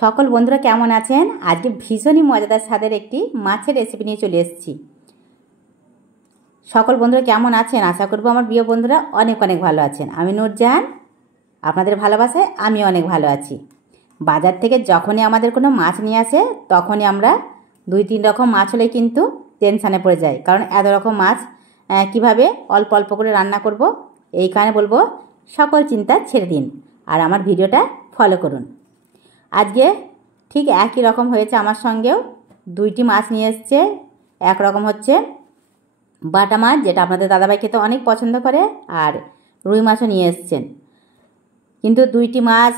সকল বন্ধুরা কেমন আছেন? আজকে ভীষণই মজাদার স্বাদের একটি মাছের রেসিপি নিয়ে চলে এসেছি। সকল বন্ধুরা কেমন আছেন? আশা করব আমার প্রিয় বন্ধুরা অনেক অনেক ভালো আছেন। আমি নূরজাহান, আপনাদের ভালোবাসায় আমি অনেক ভালো আছি। বাজার থেকে যখনই আমাদের কোনো মাছ নিয়ে আসে তখনই আমরা 2-3 রকম মাছ হলে কিন্তু টেনশানে পড়ে যাই, কারণ এত রকম মাছ কিভাবে অল্প অল্প করে রান্না করব। এই কারণে বলবো সকল চিন্তা ছেড়ে দিন আর আমার ভিডিওটা ফলো করুন। আজকে ঠিক একই রকম হয়েছে আমার সঙ্গেও। 2টি মাছ নিয়ে এসছে। এক রকম হচ্ছে বাটা মাছ, যেটা আপনাদের দাদাভাই খেতে অনেক পছন্দ করে, আর রুই মাছও নিয়ে এসছেন। কিন্তু 2টি মাছ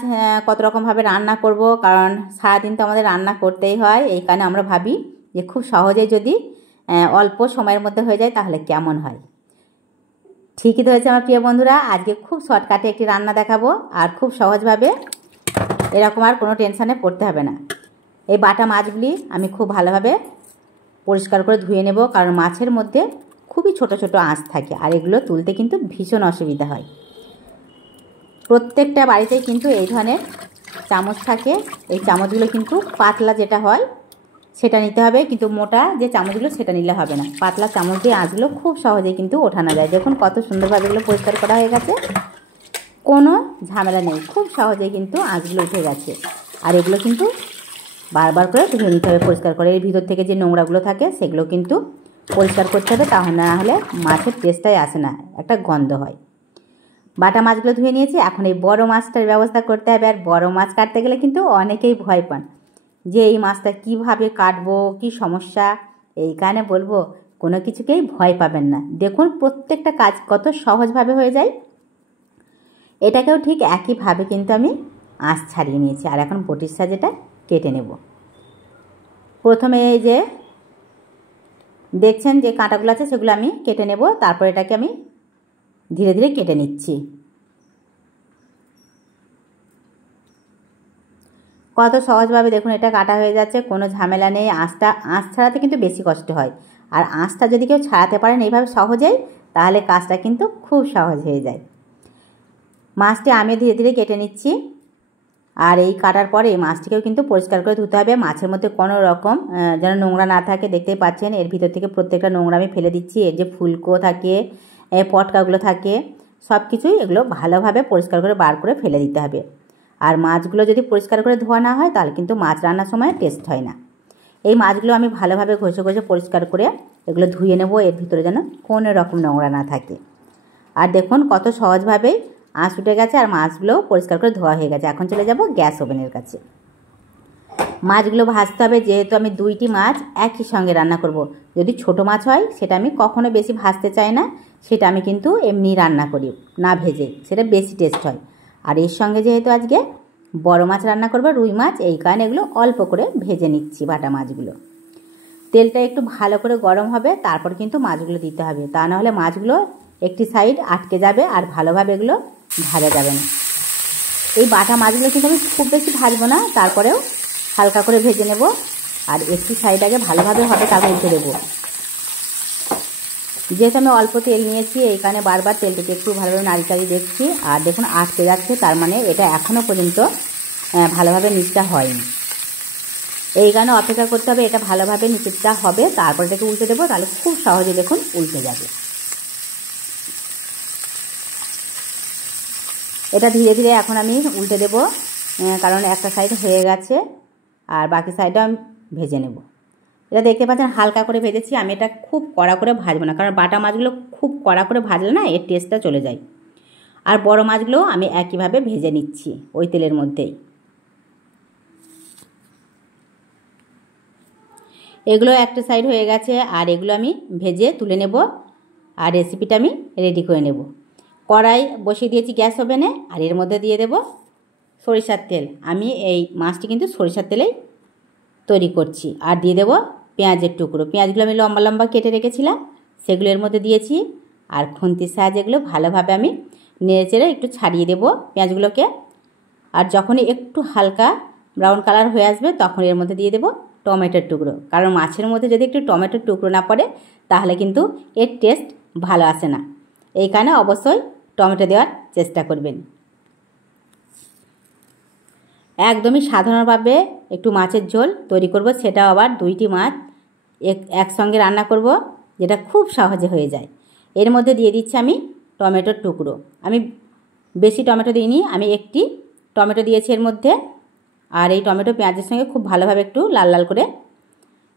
কত রকমভাবে রান্না করব, কারণ সারাদিন তো আমাদের রান্না করতেই হয়। এই কারণে আমরা ভাবি যে খুব সহজেই যদি অল্প সময়ের মধ্যে হয়ে যায় তাহলে কেমন হয়। ঠিকই তো হয়েছে আমার প্রিয় বন্ধুরা। আজকে খুব শর্টকাটে একটি রান্না দেখাবো আর খুব সহজভাবে, এরকম আর কোনো টেনশানে পড়তে হবে না। এই বাটা মাছগুলি আমি খুব ভালোভাবে পরিষ্কার করে ধুয়ে নেব, কারণ মাছের মধ্যে খুবই ছোট ছোট আঁশ থাকে আর এগুলো তুলতে কিন্তু ভীষণ অসুবিধা হয়। প্রত্যেকটা বাড়িতেই কিন্তু এই ধরনের চামচ থাকে। এই চামচগুলো কিন্তু পাতলা যেটা হয় সেটা নিতে হবে, কিন্তু মোটা যে চামচগুলো সেটা নিলে হবে না। পাতলা চামচ দিয়ে আঁশগুলো খুব সহজেই কিন্তু ওঠানো যায়। দেখুন কত সুন্দরভাবে এগুলো পরিষ্কার করা হয়ে গেছে, কোনো ঝামেলা নেই, খুব সহজেই কিন্তু আঁশগুলো উঠে গেছে। আর এগুলো কিন্তু বারবার করে ধুয়ে নিতে হবে পরিষ্কার করে। এর ভিতর থেকে যে নোংরাগুলো থাকে সেগুলো কিন্তু পরিষ্কার করতে হবে, তাহলে না হলে মাছের টেস্টটাই আসে না, একটা গন্ধ হয়। বাটা মাছগুলো ধুয়ে নিয়েছি। এখন এই বড় মাছটার ব্যবস্থা করতে হবে। আর বড় মাছ কাটতে গেলে কিন্তু অনেকেই ভয় পান যে এই মাছটা কিভাবে কাটবো, কি সমস্যা। এই কারণে বলবো কোনো কিছুকেই ভয় পাবেন না। দেখুন প্রত্যেকটা কাজ কত সহজভাবে হয়ে যায়। এটাকেও ঠিক একইভাবে কিন্তু আমি আঁশ ছাড়িয়ে নিয়েছি। আর এখন বটির সাহায্যে কেটে নেব। প্রথমে এই যে দেখছেন যে কাঁটাগুলো আছে সেগুলো আমি কেটে নেব, তারপর এটাকে আমি ধীরে ধীরে কেটে নিচ্ছি। কত সহজভাবে দেখুন এটা কাটা হয়ে যাচ্ছে, কোনো ঝামেলা নেই। আঁশ ছাড়াতে কিন্তু বেশি কষ্ট হয়, আর আঁশটা যদি কেউ ছাড়াতে পারেন এইভাবে সহজেই, তাহলে কাজটা কিন্তু খুব সহজ হয়ে যায়। মাছটি আমি ধীরে ধীরে কেটে নিচ্ছি। আর এই কাটার পরে মাছটিকেও কিন্তু পরিষ্কার করে ধুতে হবে। মাছের মধ্যে কোনো রকম যেন নোংরা না থাকে। দেখতেই পাচ্ছেন এর ভিতর থেকে প্রত্যেকটা নোংরা আমি ফেলে দিচ্ছি। এর যে ফুলকো থাকে, পটকাগুলো থাকে, সব কিছুই এগুলো ভালোভাবে পরিষ্কার করে বার করে ফেলে দিতে হবে। আর মাছগুলো যদি পরিষ্কার করে ধোয়া না হয় তাহলে কিন্তু মাছ রান্নার সময় টেস্ট হয় না। এই মাছগুলো আমি ভালোভাবে ঘষে ঘষে পরিষ্কার করে এগুলো ধুয়ে নেব, এর ভিতরে যেন কোনো রকম নোংরা না থাকে। আর দেখুন কত সহজভাবেই আঁশ উঠে গেছে আর মাছগুলোও পরিষ্কার করে ধোয়া হয়ে গেছে। এখন চলে যাব গ্যাস ওভেনের কাছে। মাছগুলো ভাজতে হবে, যেহেতু আমি 2টি মাছ একই সঙ্গে রান্না করব। যদি ছোট মাছ হয় সেটা আমি কখনো বেশি ভাজতে চাই না, সেটা আমি কিন্তু এমনি রান্না করি না ভেজে, সেটা বেশি টেস্ট হয়। আর এর সঙ্গে যেহেতু আজকে বড় মাছ রান্না করব, রুই মাছ, এই কারণে এগুলো অল্প করে ভেজে নিচ্ছি বাটা মাছগুলো। তেলটা একটু ভালো করে গরম হবে, তারপর কিন্তু মাছগুলো দিতে হবে, তা নাহলে মাছগুলো একটি সাইড আটকে যাবে আর ভালোভাবে এগুলো ভাজা যাবে না। এই বাটা মাছগুলো কিন্তু আমি খুব বেশি ভাজবো না, তারপরেও হালকা করে ভেজে নেব। আর একটি সাইড আগে ভালোভাবে হবে, তারপর উঠে দেবো। যেহেতু আমি অল্প তেল নিয়েছি এই কারণে বারবার তেলটাকে একটু ভালোভাবে নাড়ি চাড়িয়ে দেখছি। আর দেখুন আটকে যাচ্ছে, তার মানে এটা এখনও পর্যন্ত ভালোভাবে নিচটা হয়নি। এই কারণে অপেক্ষা করতে হবে, এটা ভালোভাবে নিচেরটা হবে, তারপর এটাকে উল্টে দেবো, তাহলে খুব সহজে দেখুন উল্টে যাবে। এটা ধীরে ধীরে এখন আমি উল্টে দেব, কারণ একটা সাইড হয়ে গেছে আর বাকি সাইডটা আমি ভেজে নেব। এটা দেখতে পাচ্ছেন হালকা করে ভেজেছি। আমি এটা খুব কড়া করে ভাজবো না, কারণ বাটা মাছগুলো খুব কড়া করে ভাজলে না এর টেস্টটা চলে যায়। আর বড় মাছগুলো আমি একইভাবে ভেজে নিচ্ছি ওই তেলের মধ্যেই। এগুলো একটা সাইড হয়ে গেছে আর এগুলো আমি ভেজে তুলে নেব আর রেসিপিটা আমি রেডি করে নেব। কড়াই বসিয়ে দিয়েছি গ্যাস ওভেনে, আর এর মধ্যে দিয়ে দেব সরিষার তেল। আমি এই মাছটি কিন্তু সরিষার তেলেই তৈরি করছি। আর দিয়ে দেব পেঁয়াজের টুকরো। পেঁয়াজগুলো আমি লম্বা লম্বা কেটে রেখেছিলাম, সেগুলো এর মধ্যে দিয়েছি। আর খুন্তির সাহায্যে এগুলো ভালোভাবে আমি নেড়ে চেড়ে একটু ছাড়িয়ে দেব পেঁয়াজগুলোকে। আর যখনই একটু হালকা ব্রাউন কালার হয়ে আসবে তখন এর মধ্যে দিয়ে দেব টমেটোর টুকরো, কারণ মাছের মধ্যে যদি একটু টমেটোর টুকরো না পড়ে তাহলে কিন্তু এর টেস্ট ভালো আসে না। এই কারণে অবশ্যই টমেটো দেওয়ার চেষ্টা করবেন। একদমই সাধারণভাবে একটু মাছের ঝোল তৈরি করব, সেটাও আবার 2টি মাছ একসঙ্গে রান্না করব, যেটা খুব সহজে হয়ে যায়। এর মধ্যে দিয়ে দিচ্ছি আমি টমেটোর টুকরো। আমি বেশি টমেটো দিইনি, আমি একটি টমেটো দিয়েছি এর মধ্যে। আর এই টমেটো পেঁয়াজের সঙ্গে খুব ভালোভাবে একটু লাল লাল করে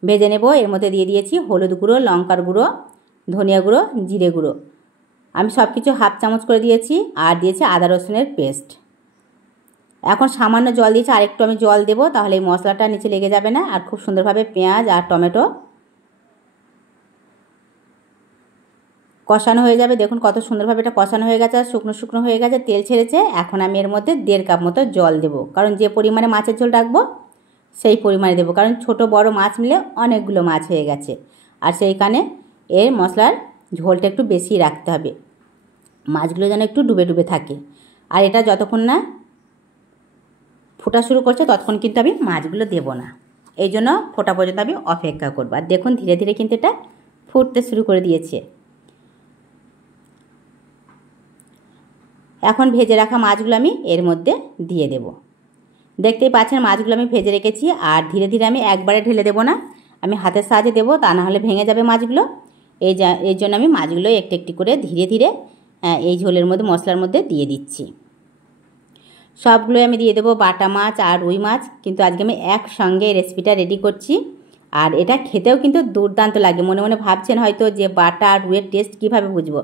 ভেজে নেব। এর মধ্যে দিয়ে দিয়েছি হলুদ গুঁড়ো, লঙ্কার গুঁড়ো, ধনিয়া গুঁড়ো, জিরে গুঁড়ো। আমি সব কিছু হাফ চামচ করে দিয়েছি। আর দিয়েছি আদা রসুনের পেস্ট। এখন সামান্য জল দিয়েছি, আরেকটু আমি জল দেবো, তাহলে এই মশলাটা নিচে লেগে যাবে না। আর খুব সুন্দরভাবে পেঁয়াজ আর টমেটো কষানো হয়ে যাবে। দেখুন কত সুন্দরভাবে এটা কষানো হয়ে গেছে আর শুকনো শুকনো হয়ে গেছে, তেল ছেড়েছে। এখন আমি এর মধ্যে 1.5 কাপ মতো জল দেবো, কারণ যে পরিমাণে মাছের ঝোল রাখবো সেই পরিমাণে দেবো, কারণ ছোট বড় মাছ মিলে অনেকগুলো মাছ হয়ে গেছে। আর সেইখানে এর মশলার ঝোলটা একটু বেশি রাখতে হবে, মাছগুলো যেন একটু ডুবে ডুবে থাকে। আর এটা যতক্ষণ না ফোটা শুরু করছে ততক্ষণ কিন্তু আমি মাছগুলো দেবো না, এই জন্য ফোটা পর্যন্ত আমি অপেক্ষা করবো। আর দেখুন ধীরে ধীরে কিন্তু এটা ফুটতে শুরু করে দিয়েছে। এখন ভেজে রাখা মাছগুলো আমি এর মধ্যে দিয়ে দেব। দেখতেই পাচ্ছেন মাছগুলো আমি ভেজে রেখেছি। আর ধীরে ধীরে আমি একবারে ঢেলে দেবো না, আমি হাতের সাহায্যে দেবো, তা না হলে ভেঙে যাবে মাছগুলো। এই জন্য আমি মাছগুলো একটু একটু করে ধীরে ধীরে এই ঝোলের মধ্যে মশলার মধ্যে দিয়ে দিচ্ছি। সবগুলোই আমি দিয়ে দেবো, বাটা মাছ আর রুই মাছ। কিন্তু আজকে আমি একসঙ্গে রেসিপিটা রেডি করছি। আর এটা খেতেও কিন্তু দুর্দান্ত লাগে। মনে মনে ভাবছেন হয়তো যে বাটা আর রুইয়ের টেস্ট কীভাবে বুঝবো,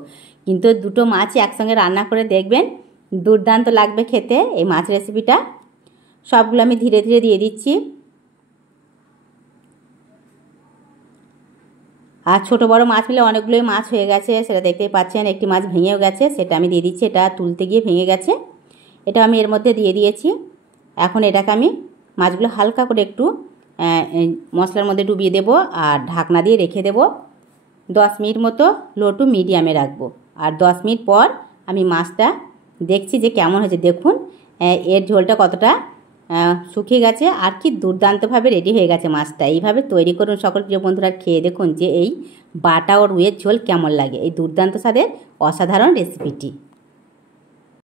কিন্তু দুটো মাছই একসঙ্গে রান্না করে দেখবেন, দুর্দান্ত লাগবে খেতে এই মাছ রেসিপিটা। সবগুলো আমি ধীরে ধীরে দিয়ে দিচ্ছি। আর ছোটো বড়ো মাছ মিলে অনেকগুলোই মাছ হয়ে গেছে, সেটা দেখতেই পাচ্ছেন। একটি মাছ ভেঙেও গেছে, সেটা আমি দিয়ে দিচ্ছি। এটা তুলতে গিয়ে ভেঙে গেছে, এটা আমি এর মধ্যে দিয়ে দিয়েছি। এখন এটাকে আমি মাছগুলো হালকা করে একটু মশলার মধ্যে ডুবিয়ে দেব আর ঢাকনা দিয়ে রেখে দেব 10 মিনিট মতো, লো টু মিডিয়ামে রাখবো। আর 10 মিনিট পর আমি মাছটা দেখছি যে কেমন হয়েছে। দেখুন এর ঝোলটা কতটা শুকিয়ে গেছে আর কি দুর্দান্তভাবে রেডি হয়ে গেছে মাছটা। এইভাবে তৈরি করুন সকল প্রিয় বন্ধুরা, খেয়ে দেখুন যে এই বাটা ও রুইয়ের ঝোল কেমন লাগে, এই দুর্দান্ত স্বাদের অসাধারণ রেসিপিটি।